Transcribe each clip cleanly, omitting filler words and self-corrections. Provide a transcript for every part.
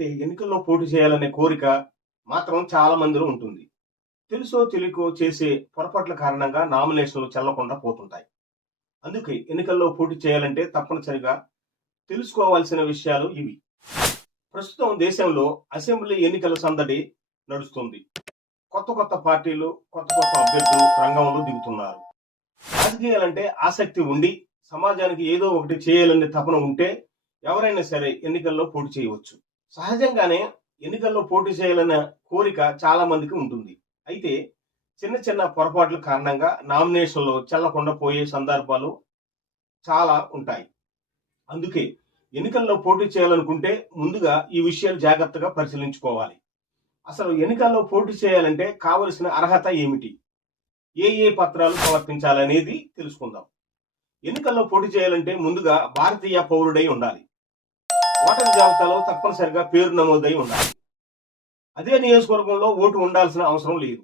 అయితే ఎన్నికల్లో పోటీ చేయాలనే కోరిక మాత్రం చాలా మందిలో ఉంటుంది. తెలుసో తెలియకో చేసే పొరపాట్ల కారణంగా నామినేషన్లు చెల్లకుండా పోతుంటాయి. అందుకే ఎన్నికల్లో పోటీ చేయాలంటే తప్పనిసరిగా తెలుసుకోవాల్సిన విషయాలు ఇవి. ప్రస్తుతం దేశంలో అసెంబ్లీ ఎన్నికల సందడి నడుస్తుంది. కొత్త కొత్త పార్టీలు, కొత్త కొత్త అభ్యర్థులు రంగంలో దిగుతున్నారు. రాజకీయాలంటే ఆసక్తి ఉండి సమాజానికి ఏదో ఒకటి చేయాలనే తపన ఉంటే ఎవరైనా సరే ఎన్నికల్లో పోటీ చేయవచ్చు. సహజంగానే ఎన్నికల్లో పోటీ చేయాలన్న కోరిక చాలా మందికి ఉంటుంది. అయితే చిన్న చిన్న పొరపాట్ల కారణంగా నామినేషన్లో చెల్లకుండా పోయే సందర్భాలు చాలా ఉంటాయి. అందుకే ఎన్నికల్లో పోటీ చేయాలనుకుంటే ముందుగా ఈ విషయాలు జాగ్రత్తగా పరిశీలించుకోవాలి. అసలు ఎన్నికల్లో పోటీ చేయాలంటే కావలసిన అర్హత ఏమిటి, ఏ పత్రాలు సమర్పించాలనేది తెలుసుకుందాం. ఎన్నికల్లో పోటీ చేయాలంటే ముందుగా భారతీయ పౌరుడై ఉండాలి. ఓటరు జాబితాలో తప్పనిసరిగా పేరు నమోదై ఉండాలి. అదే నియోజకవర్గంలో ఓటు ఉండాల్సిన అవసరం లేదు.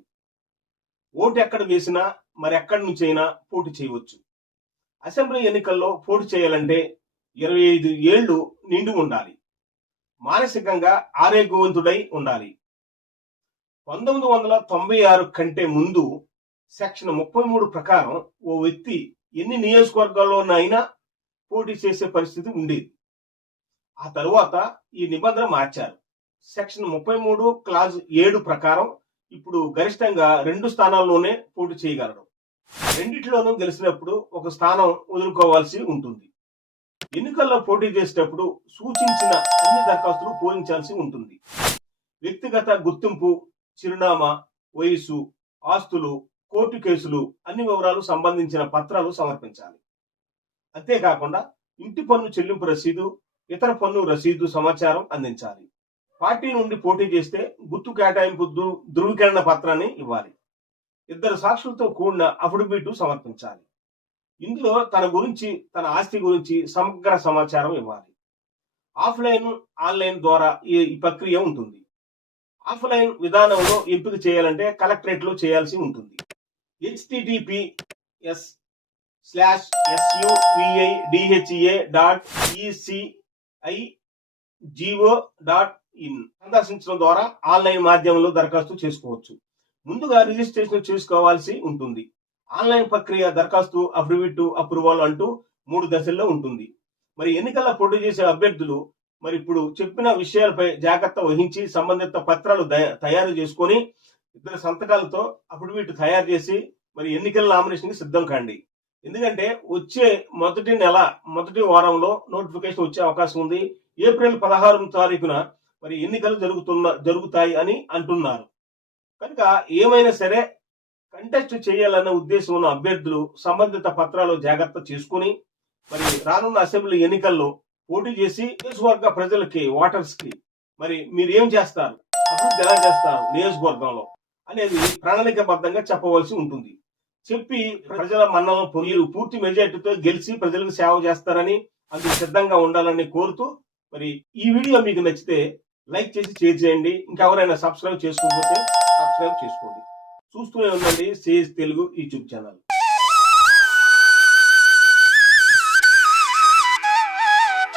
ఓటు ఎక్కడ వేసినా మరెక్కడి నుంచైనా పోటీ చేయవచ్చు. అసెంబ్లీ ఎన్నికల్లో పోటీ చేయాలంటే 25 ఏళ్లు నిండి ఉండాలి. మానసికంగా ఆరోగ్యవంతుడై ఉండాలి. 1996 కంటే ముందు సెక్షన్ 33 ప్రకారం ఓ వ్యక్తి ఎన్ని నియోజకవర్గాల్లోనైనా పోటీ చేసే పరిస్థితి ఉండేది. ఆ తరువాత ఈ నిబంధన మార్చారు. సెక్షన్ 33 క్లాజ్ 7 ప్రకారం ఇప్పుడు గరిష్టంగా 2 స్థానాల్లోనే పోటీ చేయగలరు. రెండిట్లోనూ గెలిచినప్పుడు ఒక స్థానం వదులుకోవాల్సి ఉంటుంది. ఎన్నికల్లో పోటీ చేసేటప్పుడు సూచించిన అన్ని దరఖాస్తులు పూరించాల్సి ఉంటుంది. వ్యక్తిగత గుర్తింపు, చిరునామా, వయసు, ఆస్తులు, కోర్టు కేసులు అన్ని వివరాలు సంబంధించిన పత్రాలు సమర్పించాలి. అంతేకాకుండా ఇంటి పన్ను చెల్లింపు రసీదు, ఇతర పన్ను రసీదు సమాచారం అందించాలి. పార్టీ నుండి పోటీ చేస్తే గుర్తు కేటాయింపు ధృవీకరణ పత్రాన్ని ఇవ్వాలి. 2 సాక్షులతో కూడిన అఫిడవిట్ సమర్పించాలి. ఇందులో తన గురించి, తన ఆస్తి గురించి సమగ్ర సమాచారం ఇవ్వాలి. ఆఫ్లైన్, ఆన్లైన్ ద్వారా ఈ ప్రక్రియ ఉంటుంది. ఆఫ్లైన్ విధానంలో ఎంపిక చేయాలంటే కలెక్టరేట్ లో చేయాల్సి ఉంటుంది. https://suvidha.eci.go.in సందర్శించడం ద్వారా ఆన్లైన్ మాధ్యమంలో దరఖాస్తు చేసుకోవచ్చు. ముందుగా రిజిస్ట్రేషన్ చేసుకోవాల్సి ఉంటుంది. ఆన్లైన్ ప్రక్రియ దరఖాస్తు, అఫిడవిట్, అప్రూవల్ అంటూ 3 దశల్లో ఉంటుంది. మరి ఎన్నికల్లో పోటీ చేసే అభ్యర్థులు మరి ఇప్పుడు చెప్పిన విషయాలపై జాగ్రత్త వహించి సంబంధిత పత్రాలు తయారు చేసుకొని 2 సంతకాలతో అఫిడవిట్ తయారు చేసి మరి ఎన్నికల నామినేషన్ సిద్ధం కండి. ఎందుకంటే వచ్చే మొదటి వారంలో నోటిఫికేషన్ వచ్చే అవకాశం ఉంది. ఏప్రిల్ 16వ తారీఖున మరి ఎన్నికలు జరుగుతాయి అని అంటున్నారు. కనుక ఏమైనా సరే కంటెస్ట్ చేయాలన్న ఉద్దేశం ఉన్న అభ్యర్థులు సంబంధిత పత్రాలు జాగ్రత్త చేసుకుని మరి రానున్న అసెంబ్లీ ఎన్నికల్లో పోటీ చేసి నియోజకవర్గ ప్రజలకి, ఓటర్స్ కి మరి మీరు ఏం చేస్తారు, అభివృద్ధి ఎలా చేస్తారు నియోజకవర్గంలో అనేది ప్రణాళికాబద్ధంగా చెప్పవలసి ఉంటుంది. చెప్పి ప్రజల మన్నలను పొంది పూర్తి మెజార్టీతో గెలిచి ప్రజలకు సేవ చేస్తారని, అందుకు సిద్ధంగా ఉండాలని కోరుతూ మరి ఈ వీడియో మీకు నచ్చితే లైక్ చేసి షేర్ చేయండి. ఇంకెవరైనా సబ్స్క్రైబ్ చేసుకోకపోతే సబ్స్క్రైబ్ చేసుకోండి. చూస్తూనే ఉండండి సేజ్ తెలుగు యూట్యూబ్ ఛానల్.